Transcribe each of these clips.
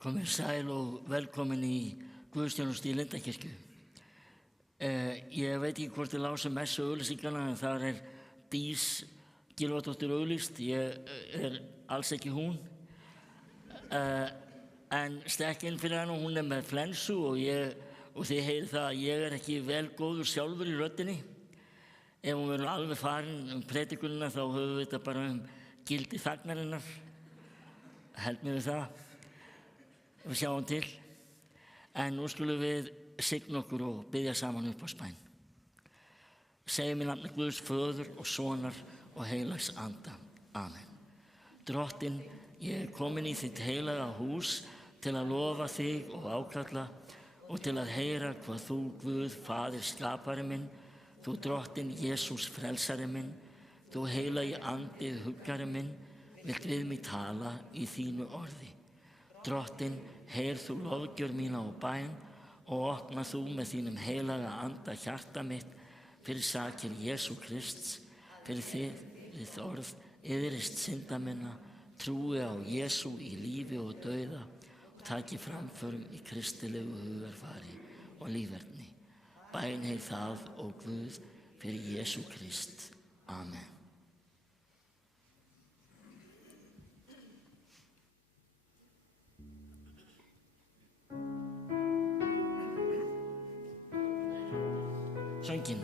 Komið sæl og velkomin í Guðsþjónustu í Lindakirkju. Ég veit ekki hvort þið lásu messu auglýsingana, en þar Dís Gylfadóttir auglýst. Ég alls ekki hún. En stekk inn fyrir hann og hún með flensu og þið heyrið það að ég ekki vel góður sjálfur í röddinni. Ef hún verður alveg farin predikunina þá höfum við þetta bara gildi þagnarinnar. Held mér við það. Við sjáum til. En nú skulum við signa okkur og biðja saman upp á spæn. Segjum í nafni Guðs Föður og Sonar og heilags Anda. Amen. Drottinn, ég komin í þitt heilaga hús til að lofa þig og ákalla og til að heyra hvað þú, Guð, Faðir skapari minn, þú Drottinn Jesús frelsari minn, þú heilagi Andi huggari minn, vilt við mig tala í þínu orði. Drottinn, heyr þú lofgjör mína og bæn og opna þú með þínum heilaga Anda hjarta mitt fyrir sakir Jesú Krists, fyrir þitt orð, yðrist synda minna, trúi á Jesú í lífi og dauða og taki framförum í kristilegu hugarfari og líferni. Bæn heyr það og Guð fyrir Jesú Krist. Amen. Sönginn.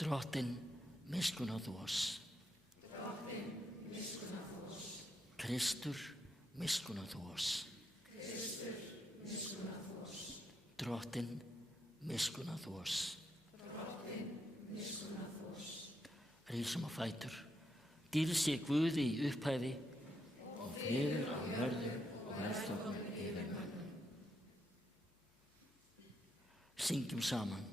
Drottinn, miskunn á þú oss. Drottinn, miskunn á þú oss. Kristur, miskunn á þú oss. Kristur, miskunn á þú oss. Drottinn, miskunn á þú oss. Drottinn, miskunn á þú oss. Rísum á fætur. Dýrð sé Guði í upphæfi og friður á jörðum og velþóknun yfir mönnum. Syngjum saman.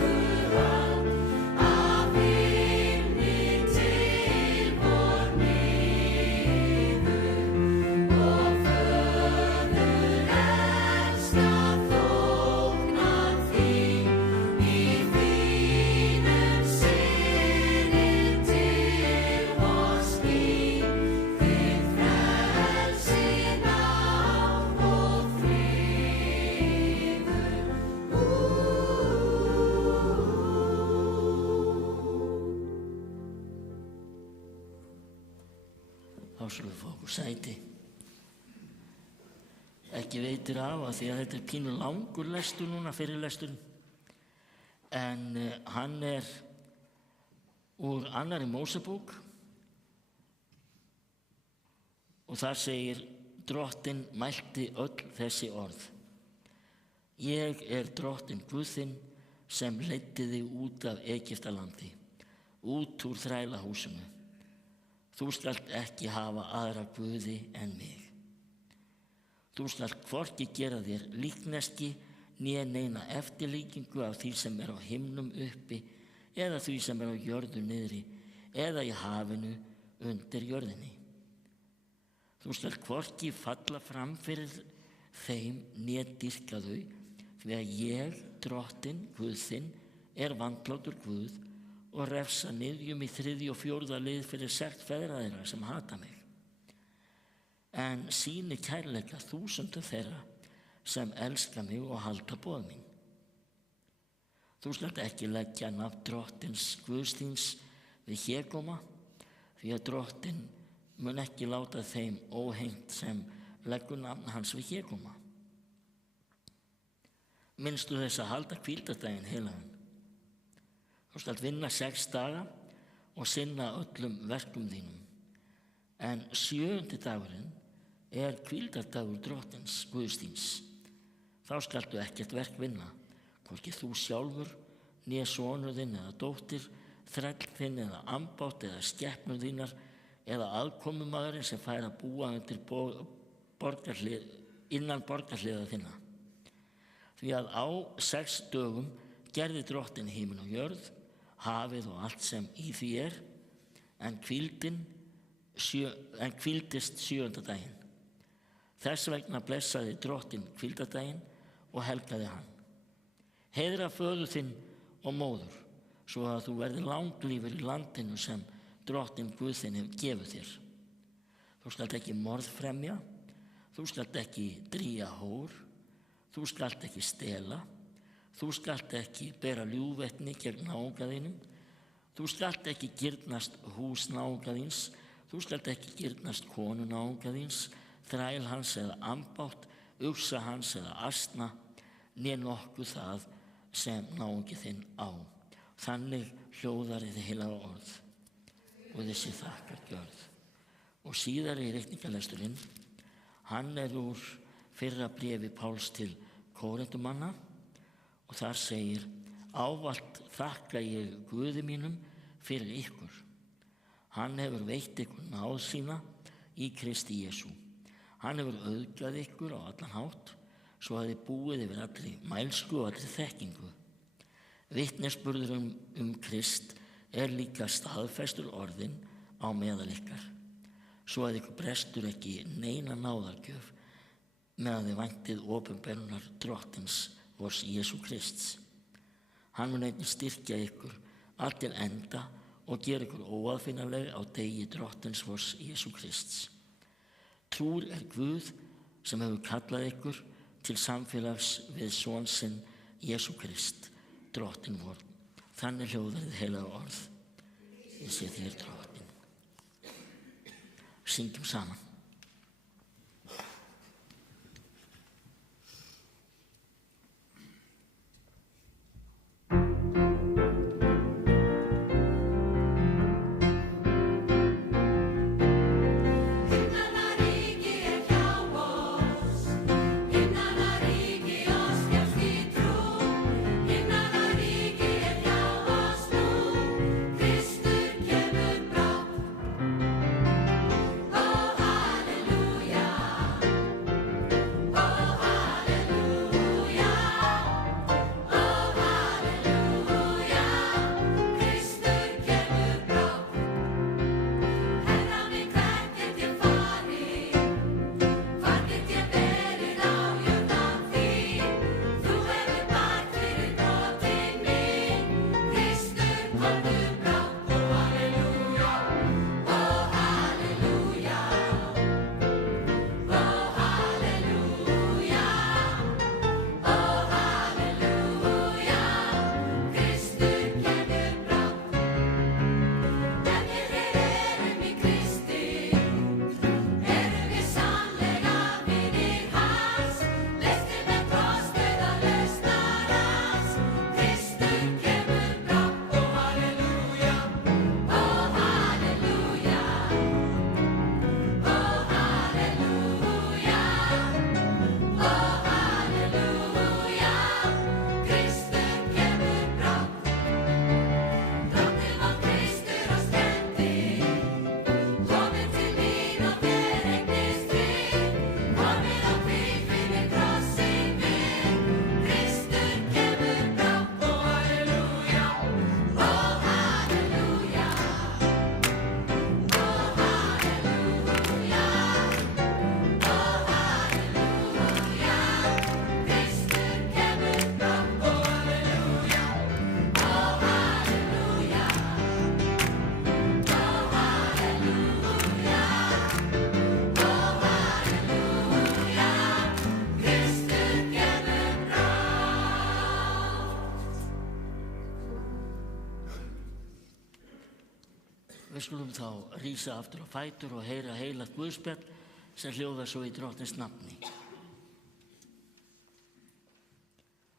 Þú skulum við fá okkur sæti. Ekki veitir af að því að þetta pínu langur lestur núna, fyrirlesturinn. En hann úr annarri Mósebók og þar segir: Drottinn mælti öll þessi orð. Ég Drottinn Guð þinn sem leiddi þig út af Egyptalandi, út úr þrælahúsinu. Þú skalt ekki hafa aðra guði en mig. Þú skalt hvorki gera þér líkneski né neina eftirlíkingu af því sem á himnum uppi eða því sem á jörðu niðri eða í hafinu undir jörðinni. Þú skalt hvorki falla fram fyrir þeim né dýrka þau, því að ég, Drottinn, Guð þinn, vandlátur Guð og refsa niðjum í 3. og 4. lið fyrir sekt feðra þeirra sem hata mig. En sýni kærleika 1000 þeirra sem elska mig og halda boð mín. Þú skalt ekki leggja nafn Drottins Guðs þíns við hégóma, því að Drottinn mun ekki láta þeim óhengt sem leggur nafn hans við hégóma. Minnstu þess að halda hvíldardaginn heilagan. Þú skalt vinna 6 daga og sinna öllum verkum þínum. En 7. dagurinn hvíldardagur Drottins Guðs þíns. Þá skaltu ekkert verk vinna, hvorki þú sjálfur, né sonur þinn eða dóttir, þræll þinn eða ambátt eða skepnur þínar, eða aðkomumaðurinn sem fær að búa undir innan borgarhliða þinna. Því að á 6 dögum gerði Drottinn himinn og jörð, hafið og allt sem í því en hvíldist 7. daginn. Þess vegna blessaði Drottinn hvíldardaginn og helgaði hann. Heiðra föður þinn og móður, svo að þú verðir langlífur í landinu sem Drottinn Guð þinn hefur gefið þér. Þú skalt ekki morðfremja, þú skalt ekki drýja hór, þú skalt ekki stela, þú skalt ekki bera ljúgvetni gegn náunga þínum, þú skalt ekki girnast hús náunga þíns, þú skalt ekki girnast konu náunga þíns, þræl hans eða ambátt, uxa hans eða asna, né nokkuð það sem náungi þinn á. Þannig hljóðar hið heilaga orð og þessi þakkargjörð. Og síðari reikningalesturinn, hann úr fyrra bréfi Páls til Kórintumanna og þar segir: ávallt þakka ég Guði mínum fyrir ykkur. Hann hefur veitt ykkur náð sína í Kristi Jesú. Hann hefur auðgað ykkur á allan hátt, svo að þið búið yfir allri mælsku og allri þekkingu. Vitnisburður Krist líka staðfestur orðinn á meðal ykkar, svo að ykkur brestur ekki neina náðargjöf meðan þið væntið opinberunar Drottins vors Jesú Krists. Hann mun einnig styrkja ykkur allt til enda og gera ykkur óaðfinnanleg á degi Drottins vors Jesú Krists. Trúr Guð sem hefur kallað ykkur til samfélags við son sinn Jesú Krist, Drottinn vor. Þannig hljóðar hið heilaga orð. Ég sé þér, Drottinn. Syngjum saman. Kristur kemur brátt. Við skulum þá rísa aftur á fætur og heyra heilagt guðspjall sem hljóðar svo í Drottins nafni.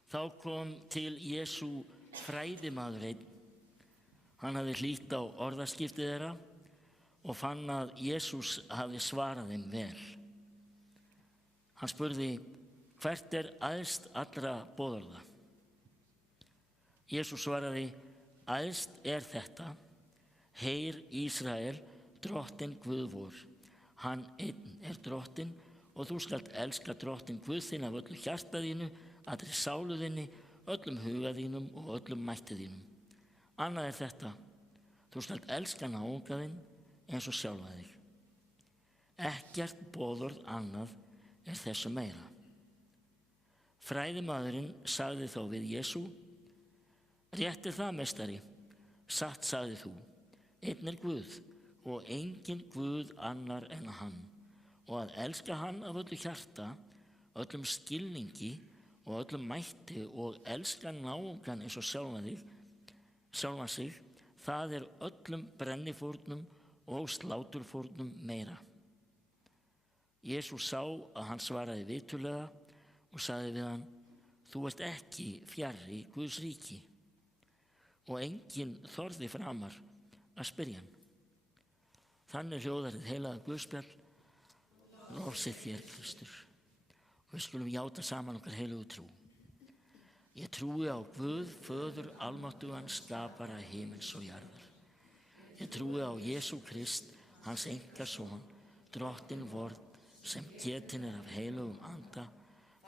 Þá kom til Jesú fræðimaður einn. Hann hafði hlýtt á orðaskipti þeirra og fann að Jesús hafði svarað þeim vel. Hann spurði, hvert æðst allra boðorða? Jesús svaraði, æðst þetta, heyr Ísrael, Drottinn Guð vor. Hann einn Drottinn og þú skalt elska Drottinn Guð þinn af öllu hjarta þínu, allri sálu þinni, öllum huga þínum og öllum mætti þínum. Annað þetta, þú skalt elska náunga þinn eins og sjálfa þig. Ekkert boðorð annað þessu meira. Fræðimaðurinn sagði þá við Jesú, rétt það, meistari, satt sagði þú, einn Guð og enginn Guð annar en hann, og að elska hann af öllu hjarta, öllum skilningi og öllum mætti og elska náungan eins og sjálfan sig, það öllum brennifórnum og sláturfórnum meira. Jesús sá að hann svaraði viturlega og sagði við hann, þú ert ekki fjarri Guðs ríki. Og enginn þorði framar að spyrja hann. Þannig hljóðar hið heilaga guðspjall, lofsið þér Kristur. Og við skulum játa saman okkar heilugu trú. Ég trúi á Guð, Föður almáttugan, skapara himins og jarðar. Ég trúi á Jesú Krist, hans einkason, Drottinn vorn, sem getinn af heilugum anda,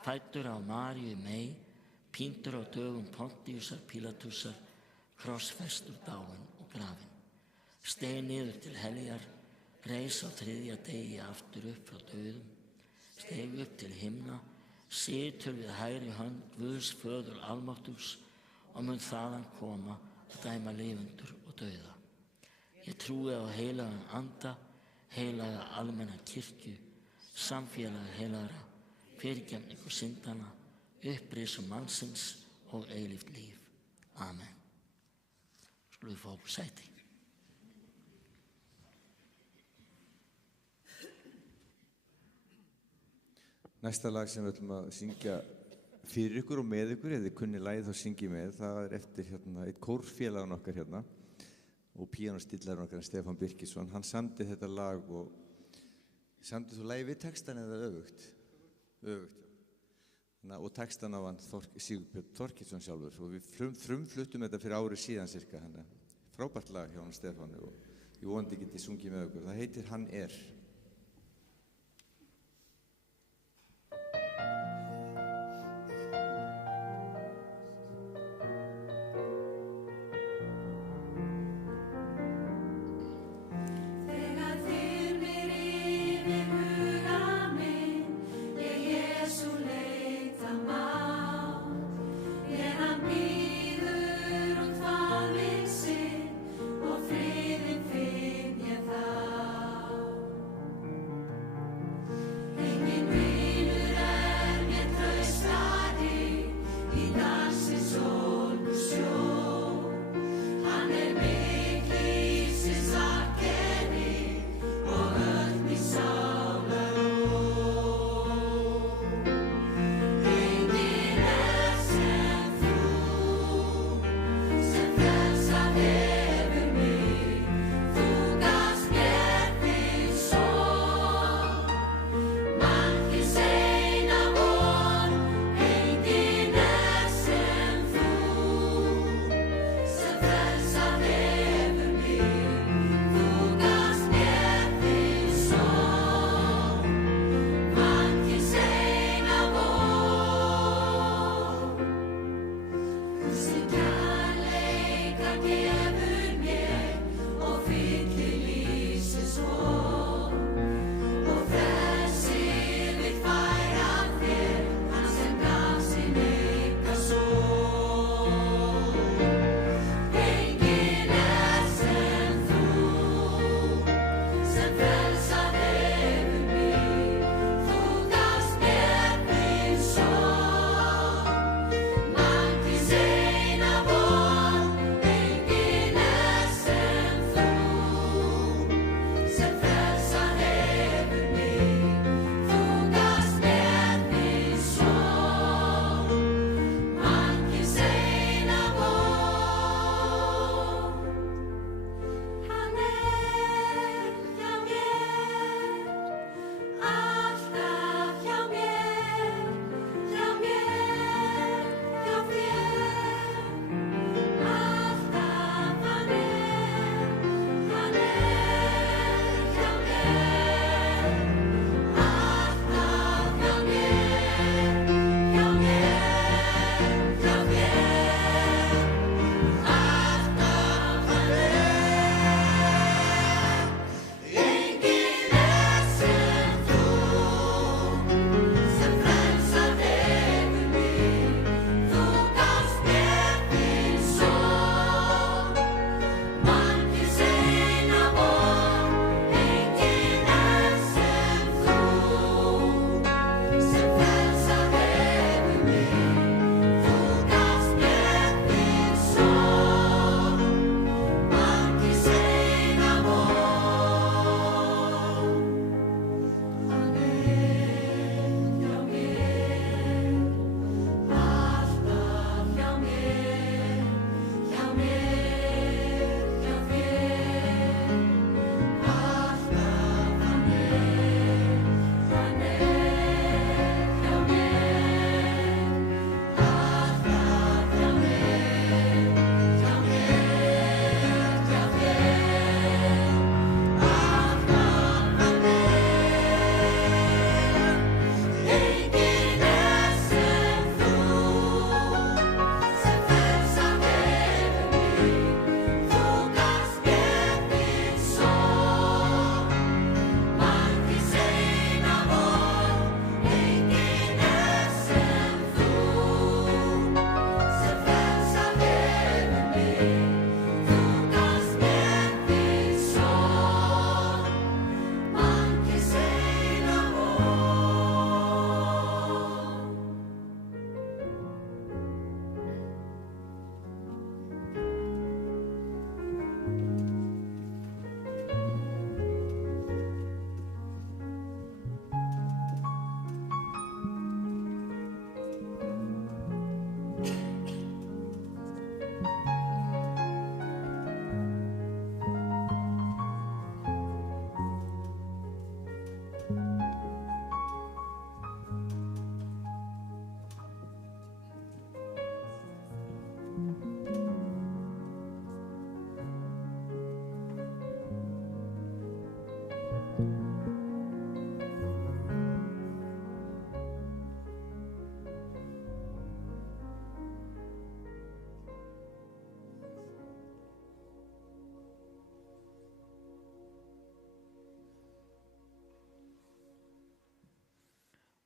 fæddur á Maríu mey, píndur á dögum Pontíusar Pílatusar, krossfestur, dáinn og grafinn. Steig niður til heljar, reis á 3. degi aftur upp frá dauðum, steig upp til himna, situr við hægri hönd Guðs Föður almáttugs og mun þaðan koma að dæma lifendur og dauða. Ég trúi á heilagan anda, heilaga almenna kirkju, samfélag heilagra, fyrirgefningu syndana, upprisu mannsins og eilíft líf. Amen. Skulum við fá okkur sæti. Næsta lag sem við ætlum að syngja fyrir ykkur og með ykkur, ef þið kunni lagið þá syngi með, það eftir eitt kórfélagun okkar og píanóstillarinn okkar, Stefán Birkisson. Hann samdi þetta lag og samdi þú lagið við textan eða öfugt? Öfugt. Og textan á hann Sigurbjörn Þorkelsson sjálfur og við frumfluttum þetta fyrir ári síðan cirka. Frábært lag hjá hann Stefáni og ég vonandi geti sungið með ykkur. Það heitir Hann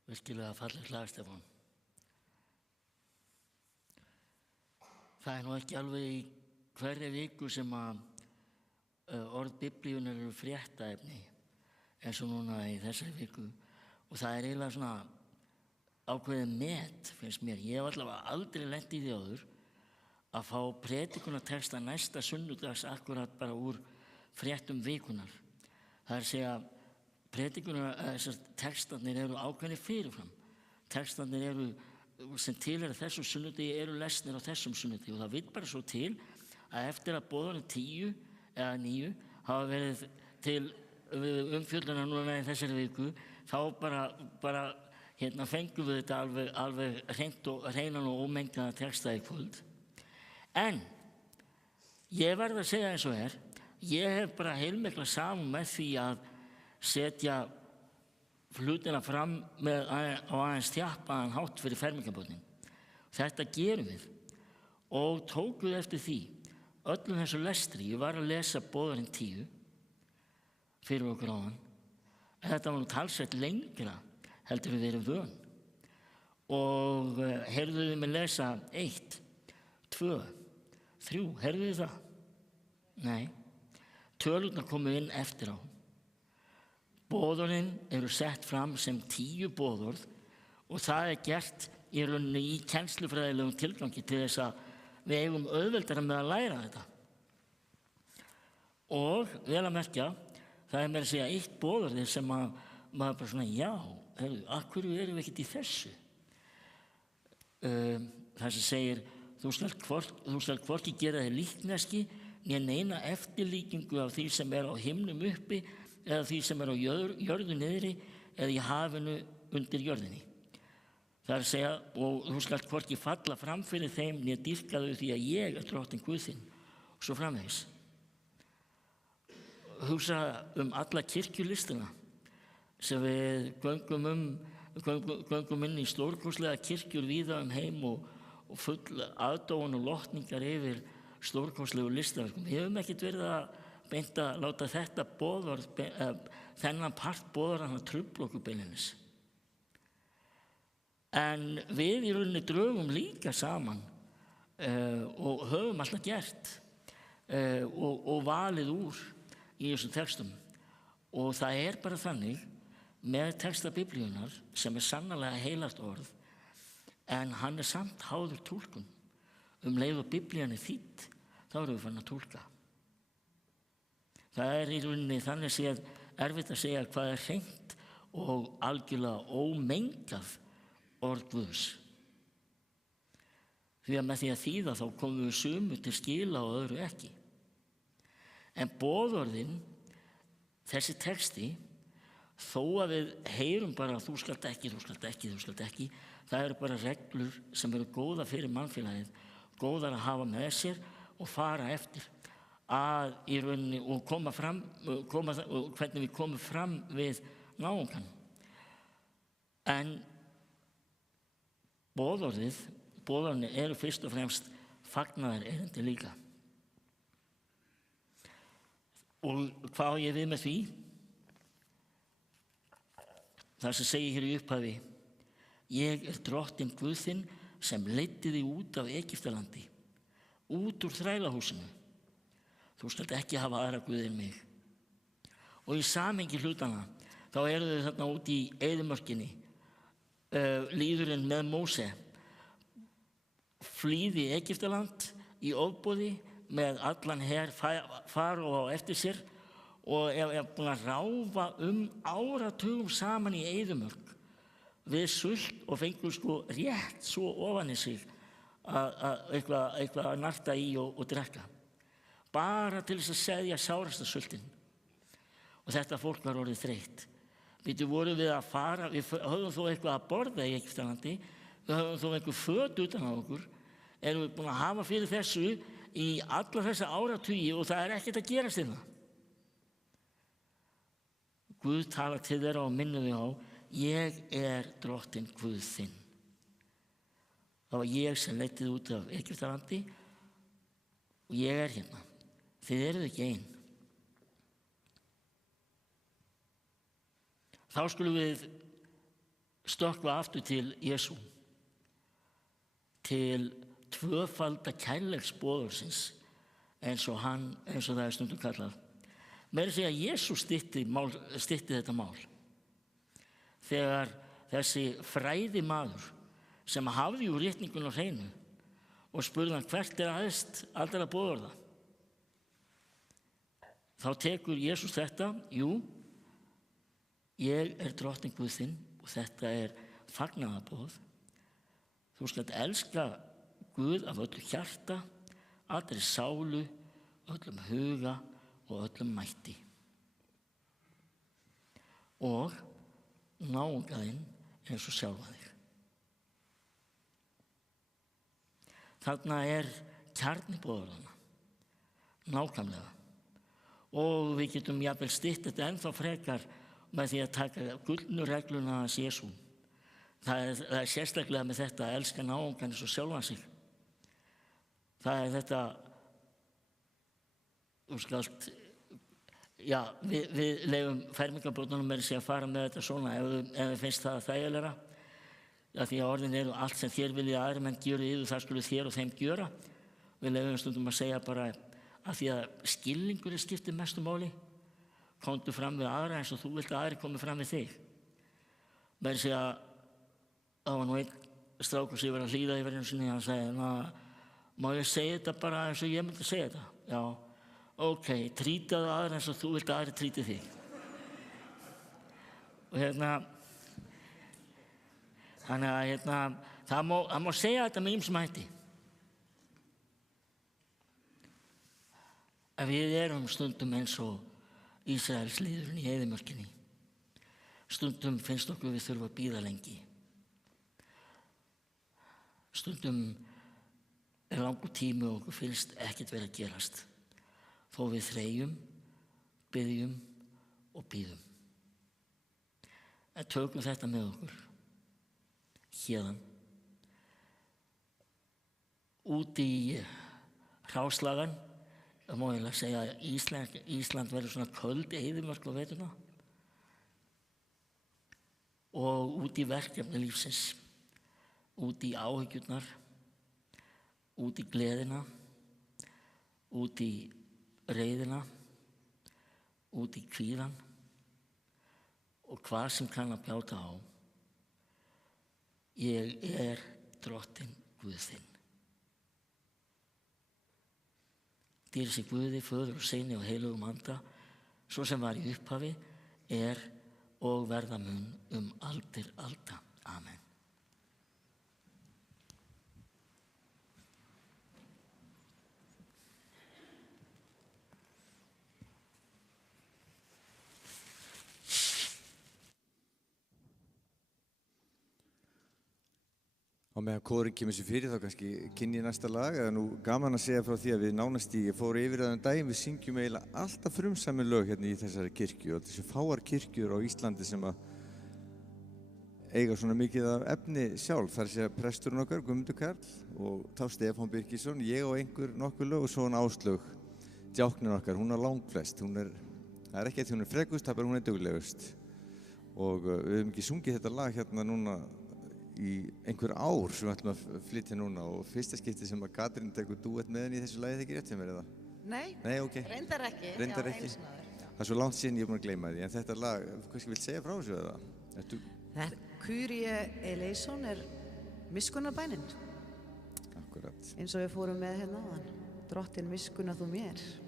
Virkilega fallegt lag, Stefán. Það nú ekki alveg í hverri viku sem að orð Biblíunar eru fréttaefni eins og núna í þessari viku og það eiginlega svona ákveðið met, finnst mér. Ég hef allavega aldrei lent í því áður að fá predikunartexta næsta sunnudags akkurat bara úr fréttum vikunar. Það er að segja textarnir eru ákveðnir fyrirfram. Textarnir eru sem til er þessum sunnudegi eru lesnir á þessum sunnudegi og það vill bara svo til að eftir að boðorðin 10 eða 9 hafa verið til umfjöllunar núna í þessari viku, þá bara fengum við þetta alveg hreinan og ómengaðan texta í kvöld. En ég verð að segja eins og ég hef bara heilmikla samúð með því að setja hlutina fram á aðeins þjappaðan hátt fyrir fermingarbörnin. Þetta gerum við og tókum við eftir því öllum þessu lestri. Ég var að lesa boðorðin 10 fyrir okkur áðan. Þetta var nú talsvert lengra heldur við erum vön. Og heyrðuð þið mig lesa 1, 2, 3, heyrðuð þið það? Nei. Tölurnar komu inn eftir á. Boðorðin eru sett fram sem 10 boðorð og það gert í rauninni í kennslufræðilegum tilgangi til þess að við eigum auðveldara með að læra þetta. Og vel að merkja, það meira að segja 1 boðorði sem maður bara svona, já, af hverju erum við ekkert í þessu? Það sem segir, þú skalt hvorki gera þér líkneski né neina eftirlíkingu af því sem er á himnum uppi eða því sem er á jörðu niðri eða í hafinu undir jörðinni. Það er að segja, og þú skalt hvorki falla fram fyrir þeim né dýrka þau því að ég er drottinn Guð þinn, og svo framvegis. Hugsa alla kirkjulistina sem við göngum inn í stórkostlega kirkjur víða heim og full aðdáun og lotningar yfir stórkostlegu listaverkum. Við höfum ekkert verið að beint að láta þetta boðorð, þennan part boðorðanna trufla okkur beinlínis. En við í rauninni drögum líka saman og höfum alltaf gert og valið úr í þessum textum. Og það bara þannig með texta Biblíunnar sem sannarlega heilagt orð, en hann samt háður túlkun. Leið og Biblían þýdd, þá erum við farin að túlka. Það í rauninni þannig séð erfitt að segja hvað hreint og algjörlega ómengað orð Guðs. Því að með því að þýða þá komum við sumu til skila og öðru ekki. En boðorðin, þessi texti, þó að við heyrum bara þú skalt ekki, það eru bara reglur sem eru góða fyrir mannfélagið, góðar að hafa með sér og fara eftir að í rauninni og hvernig við komum fram við náungan. En boðorðin eru fyrst og fremst fagnaðarerindi líka. Og hvað á ég við með því? Það sem segir hér í upphafi, ég er drottinn Guð þinn sem leiddi þig út af Egyptalandi, út úr þrælahúsinu. Þú skalt ekki hafa aðra guði en mig. Og í samhengi hlutana, þá eru þau þarna út í eyðimörkinni, líðurinn með Móse, flýði Egyptaland í ofboði með allan her Faró á eftir sér og er búin að ráfa áratugum saman í eyðimörk við sult og fengur rétt svo ofan í sig að eitthvað að narta í og drekka. Bara til þess að seðja sárasta sultinn. Og þetta fólk var orðið þreytt. Við vorum við að fara, við höfum þó eitthvað að borða í Egyptalandi, við höfum þó einhver föt utan á okkur, erum við búin að hafa fyrir þessu í alla þessa áratugi og það ekkert að gerast hérna. Guð talar til þeirra og minnir þau á, ég er drottinn Guð þinn. Það var ég sem leiddi þig út af Egyptalandi og ég er hérna. Þið eruð ekki ein. Þá skulum við stökkva aftur til Jesú, til tvöfalda kærleiksboðursins eins og það er stundum kallað. Meira að segja að Jesú stytti þetta mál. Þegar þessi fræði maður sem hafði úr ritningun á hreinu og spurði hann hvert er æðst allra boðorða. Þá tekur Jesús þetta, jú, ég er drottinn Guð þinn og þetta er fagnaðarboð. Þú skalt elska Guð af öllu hjarta, allri sálu, öllum huga og öllum mætti. Og náunga þinn eins og sjálfa þig. Þarna er kjarni boðorðanna, nákvæmlega. Og við getum jafnvel stytt þetta ennþá frekar með því að taka gullnu regluna hans Jesú. Það er sérstaklega með þetta að elska náungan eins og sjálfan sig. Það er þetta, þú skalt, já, við leyfum fermingarbörnunum með að fara með þetta svona ef þið finnst það þægilegra. Því að orðin eru allt sem þér viljið aðrir menn gjöru yður, það skulu þér og þeim gjöra. Við leyfum stundum að segja bara að því að skilningurinn skiptir mestu máli. Komdu fram við aðra eins og þú vilt að aðri komi fram við þig. Með að segja, það var nú einn strákur sem ég var að hlýða yfir einu sinni, hann segi, má ég segja þetta bara eins og ég myndi segja þetta? Já, ok, trýtaðu aðra eins og þú vilt að aðri trýti þig. Og þannig að það má segja þetta með ýmsum hætti. Að við erum stundum eins og Ísraelslýðurinn í eyðimörkinni. Stundum finnst okkur við þurfa að bíða lengi. Stundum er langur tími og okkur finnst ekkert verið að gerast. Þó við þreyjum, biðjum og bíðum. En tökum þetta með okkur. Héðan. Út í hráslagan, það má ég segja að Ísland verður svona köld eyðimörk á veturna. Og út í verkefni lífsins, út í áhyggjurnar, út í gleðina, út í reiðina, út í kvíðan og hvað sem kann að bjáta á. Ég er drottinn Guð þinn. Dýrð sé Guði, Föður og Syni og heilögum anda, svo sem var í upphafi, er og verða mun aldir alda. Amen. Á meðan kórinn kemur sér fyrir þá kannski kynni næsta lag. Það er nú gaman að segja frá því að við nánast ég fór yfir það daginn, við syngjum eiginlega alltaf frumsami lög hérna í þessari kirkju og þessi fáar kirkjur á Íslandi sem að eiga svona mikið af efni sjálf. Það er að segja presturinn okkar, Guðmundur Karl og þá Stefán Birgisson, ég og einhver nokkur lög og svo hann Áslaug, djáknin okkar, hún er langflest. Það er ekki að hún er frekust, það er bara hún er duglegust. Og við höfum ekki sungið þetta lag hérna núna í einhver ár sem við ætlum að flytja núna og fyrsta skipti sem að Katrín tekur dúett með henni í þessu lagi, það ekki rétt sem er það? Nei, ok. Reyndar ekki. Það er svo langt síðan ég er búin að gleyma því, en þetta lag, hvað vilt segja frá þessu eða? Kyrie eleison er miskunnarbænin. Akkurat. Eins og við fórum með hérna áðan. Drottinn miskunna þú mér. Kyrie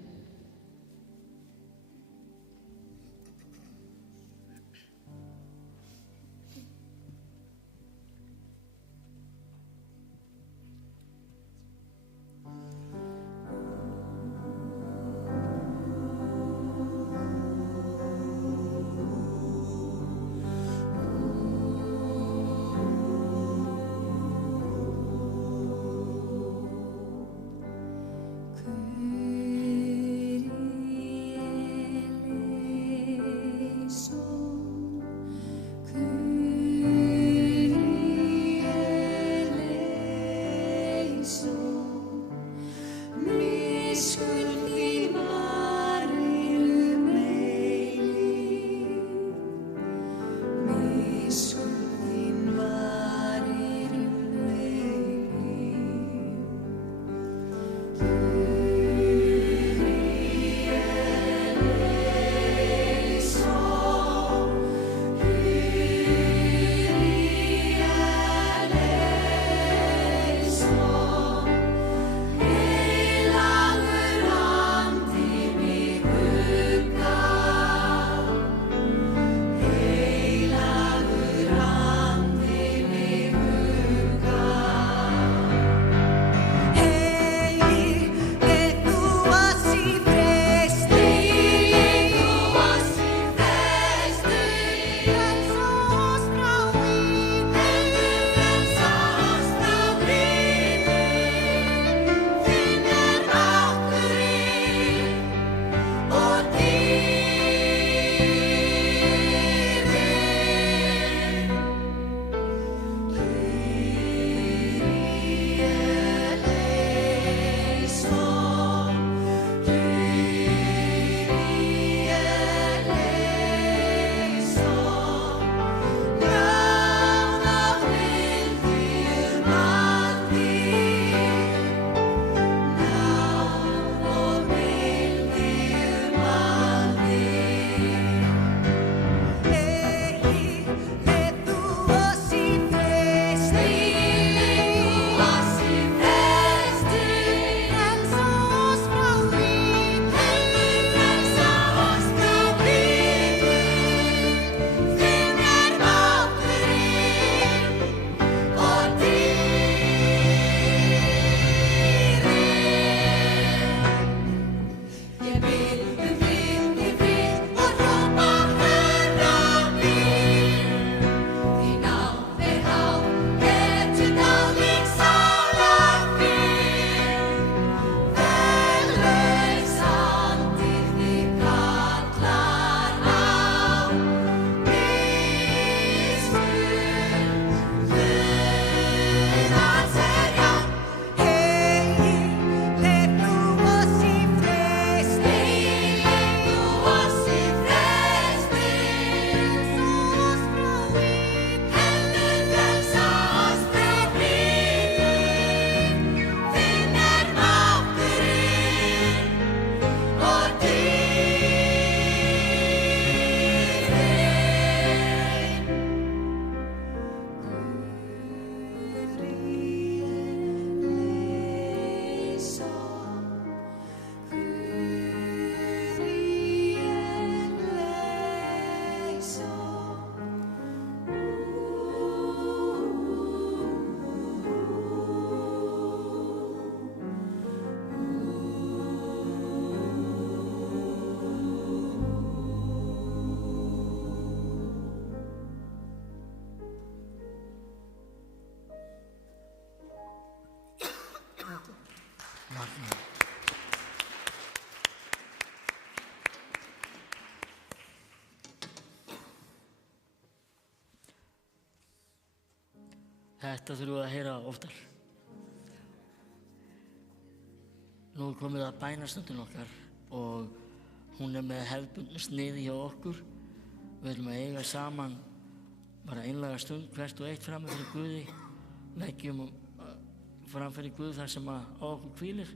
Þetta þurfum við að heyra oftar. Nú er komið að bænastundin okkar og hún er með hefðbundnu sniði hjá okkur. Við ætlum að eiga saman bara einlæga stund hvert og eitt fram fyrir Guði. Leggjum fram fyrir Guð þar sem á okkur hvílir.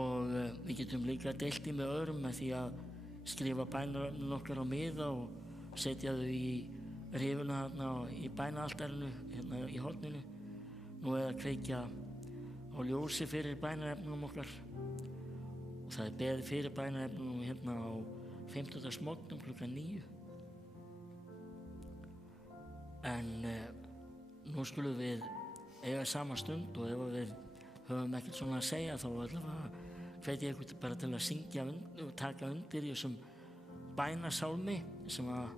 Og við getum líka deilt í með öðrum með því að skrifa bænaröfnin okkar á miða og setja þau í rifuna þarna í bænaaltarinu hérna í horninu. Nú eða kveikja á ljósi fyrir bænarefnum okkar. Og það er beðið fyrir bænarefnum hérna á 15. morgnum klukkan 9. En nú skulum við eiga sama stund og ef við höfum ekkert svona að segja þá allavega hvet ég ykkur bara til að syngja og taka undir í þessum bænasálmi sem að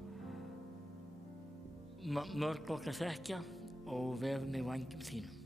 mörg okkar þekkja og vef mig vængjum þínum.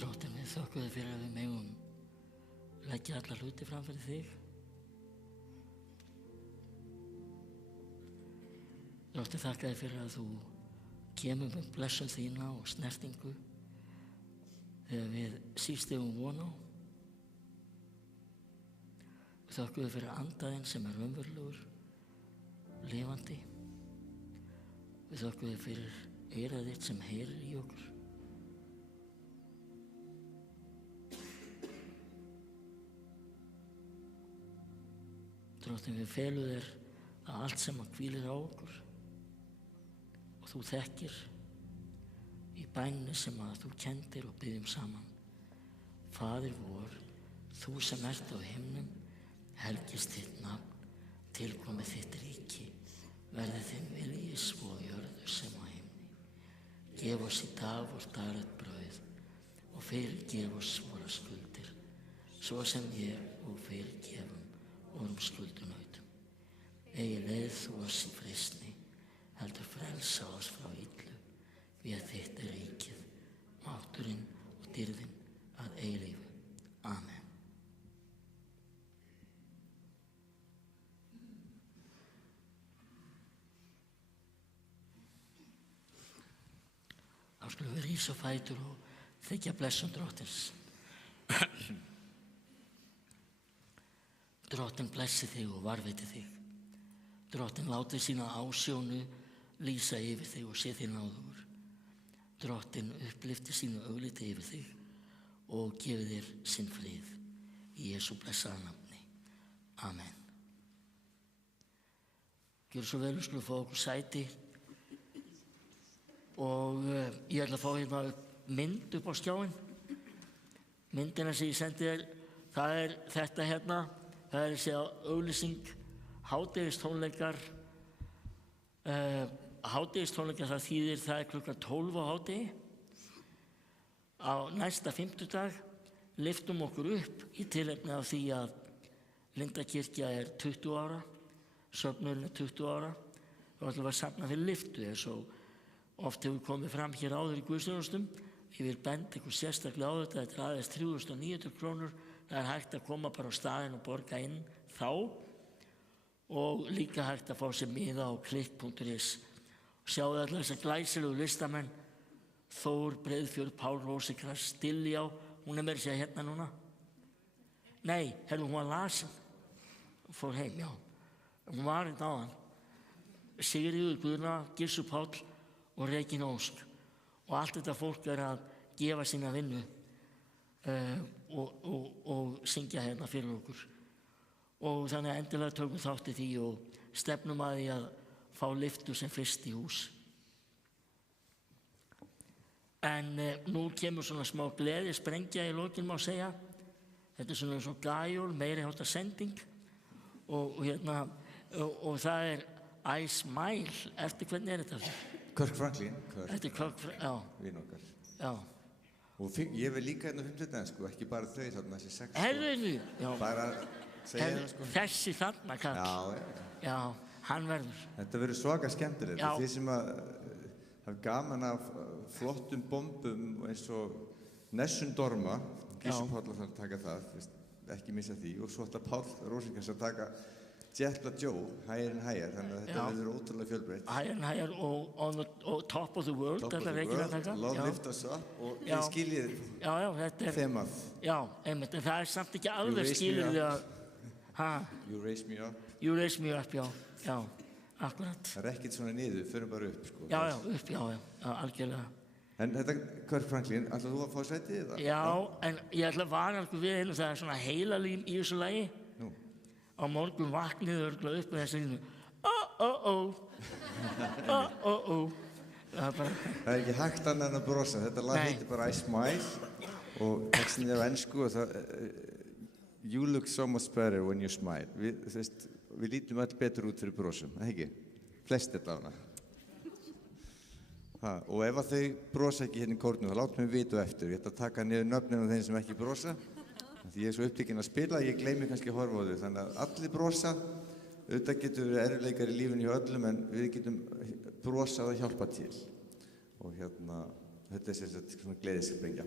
Drottinn, við þökkum þér fyrir að við megum leggja alla hluti fram fyrir þig. Drottinn, þakka þér fyrir að þú kemur með blessun þína og snertingu þegar við síst eigum von á. Við þökkum þér fyrir andaðinn sem er raunverulegur, lifandi. Við þökkum þér fyrir eyrað þitt sem heyrir í okkur. Drottinn, við felum þér að allt sem að hvílir á okkur og þú þekkir í bænni sem að þú kenndir og biðjum saman. Faðir vor, þú sem ert á himnum, helgist þitt nafn, tilkomi þitt ríki, verði þinn vilji svo á jörðu sem á himni. Gef oss í dag vort daglega brauð og fyrirgef oss våra skuldir, svo sem ég og fyrirgefum og skuldunaut. Eigi leið þú oss í freistni, heldur frelsa oss frá illu, því að þitt ríkið, mátturinn og dýrðin að eilífu. Amen. Þá skulum við rísa á fætur og þykja blessun Drottins. Drottinn blessi þig og varveiti þig. Drottinn láti sína ásjónu lýsa yfir þig og sé þig náðugur. Drottinn upplifti sínu augliti yfir þig og gefi þér sinn frið. Í Jesú blessaða nafni. Amen. Gjörðu svo vel, við skulum fá okkur sæti og ég ætla að fá hérna mynd upp á skjáinn. Myndina sem ég sendi þér, það er þetta hérna, það er þessi auglýsing, hádegistónleikar. Hádegistónleikar, það þýðir það er klukkan 12 á hádegi. Á næsta fimmtudag lyftum okkur upp í tilefni af því að Lindakirkja er 20 ára, söfnurinn er 20 ára. Þá ætlum við að safna fyrir lyftu eins og oft hefur komið fram hér áður í guðsþjónustum. Ég vil benda ykkur sérstaklega á þetta, þetta er aðeins 3.900 krónur. Það er hægt að koma bara á staðinn og borga inn þá og líka hægt að fá sér miða á klikk.is. Sjáðu allar þessar glæsilegu listamenn, Þór, Breiðfjörð, Pál Rósinkrans, Diljá, hún er meira að segja hérna núna. Nei, hún var lasin, fór heim, já. Hún var hérna áðan. Sigríður Guðna, Gissur Páll og Regína Ósk. Og allt þetta fólk er að gefa sína vinnu og syngja hérna fyrir okkur. Og þannig að endilega tökum þátt í því og stefnum að því að fá lyftu sem fyrst í hús. En nú kemur svona smá gleði sprengja í lokin má segja. Þetta er svona gæjól, meiri háttar sending og það er I Smile. Eftir hvernig er þetta? Kirk Franklin. Eftir Kirk, já. Vinn okkar. Já. Og ég vil líka hérna 50 sko, ekki bara þau þarna þessi 6. Herðu, já. Bara segja það sko. Þessi þarna kall. Já. Já, hann verður. Þetta verður svaka skemmtilegt. Já. Þið sem að hafa gaman af flottum bombum eins og Nessun Dorma, Gissur Páll að taka það, ekki missa því, og svo ætla Páll Rósinkrans að taka Jetla Joe, Higher and Higher, þannig að þetta verður ótrúlega fjölbreytt. Higher and Higher og Top of the World, þetta er ekki að taka. Love Lift Us Up og þið skiljið þemað. Já, einmitt, en það er samt ekki alveg skiljið að... You Raise Me Up. You Raise Me Up, já, akkurat. Það er ekkert svona niður, förum bara upp, sko. Já, upp, já, algjörlega. En þetta, Kirk Franklin, ætlaðu þú að fá sætið eða? Já, en ég ætla að vara alveg við einu, það er svona heilalím í þessu lagi. Nú. Á morgun vakniðu örgulega upp með þessu línu. Það er ekki hægt annað en að brosa. Þetta lag heitir bara I Smile og textin er á ensku og það You look so much better when you smile. Við lítum öll betur út fyrir brosum, ekki? Flestir allavega. Og ef að þau brosa ekki hérna í kórnum, þá látum við vita eftir. Ég ætla að taka niður nöfnin af þeim sem ekki brosa. Því ég er svo upptekinn að spila, ég gleymi kannski að horfa á þau. Þannig að allir brosa, auðvitað getur verið erfiðleikar í lífinu hjá öllum, en við getum brosað að hjálpa til. Og þetta er svona gleðisprengja.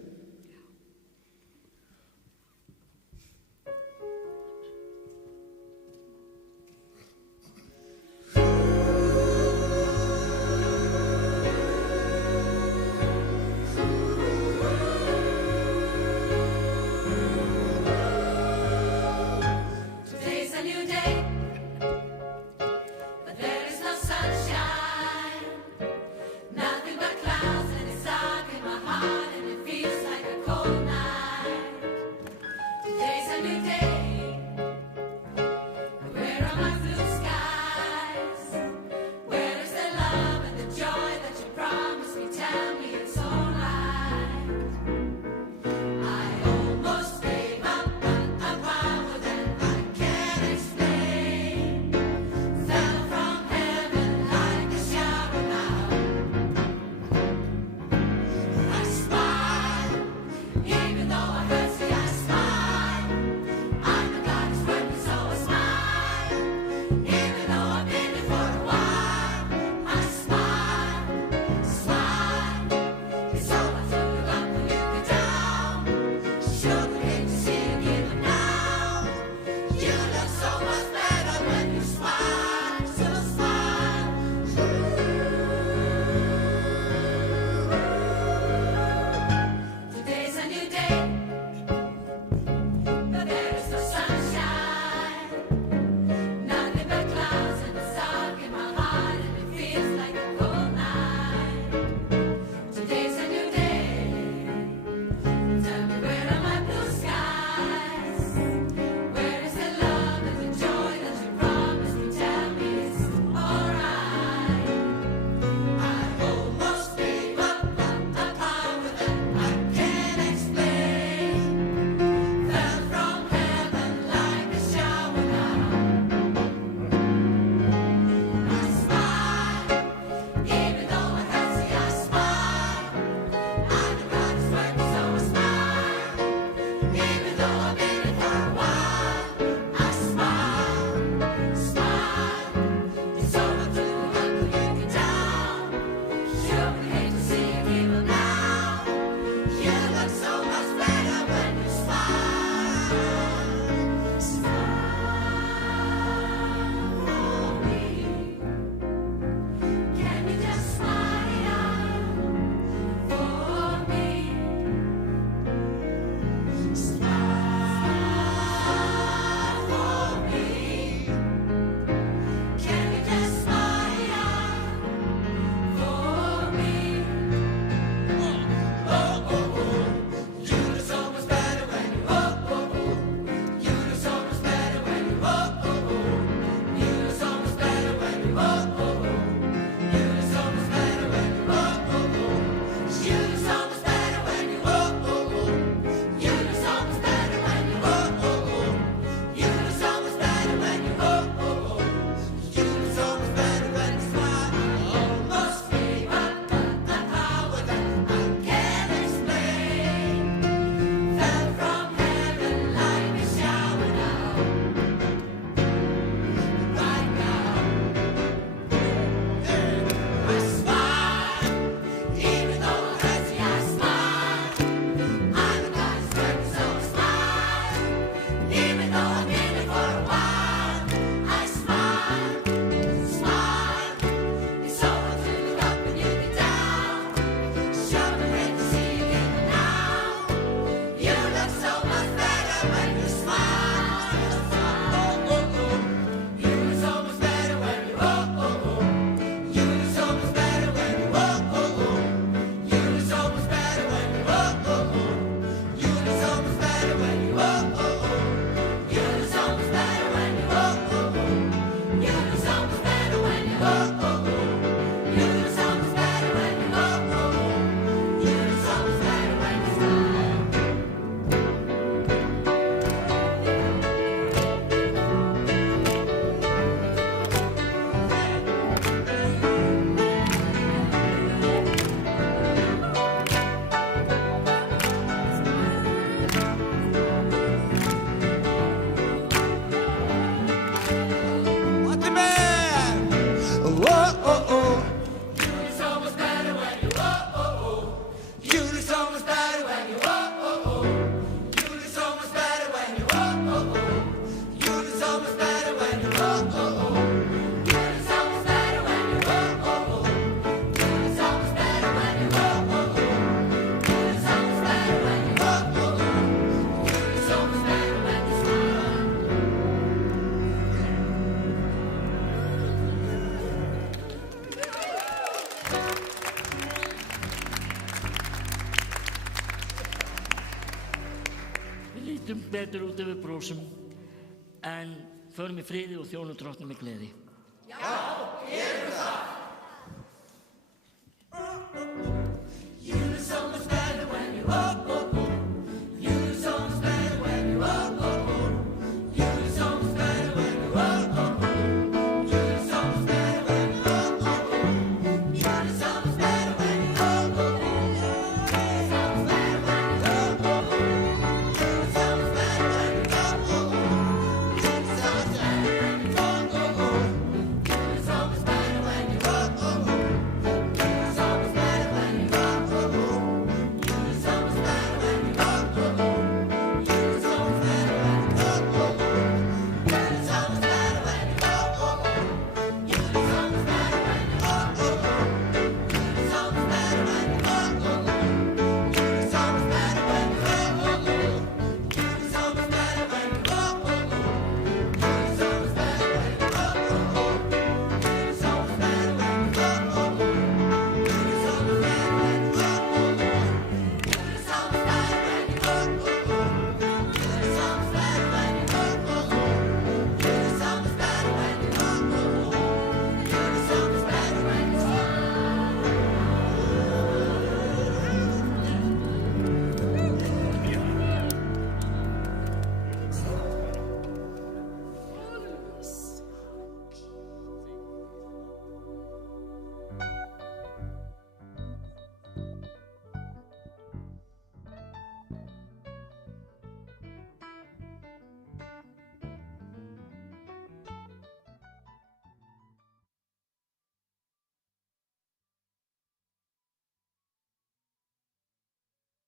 Nothing but clouds and it's dark in my heart and it feels like betur út ef við brósum, en förum í friði og þjónum Drottni með gleði. Já, gerum það.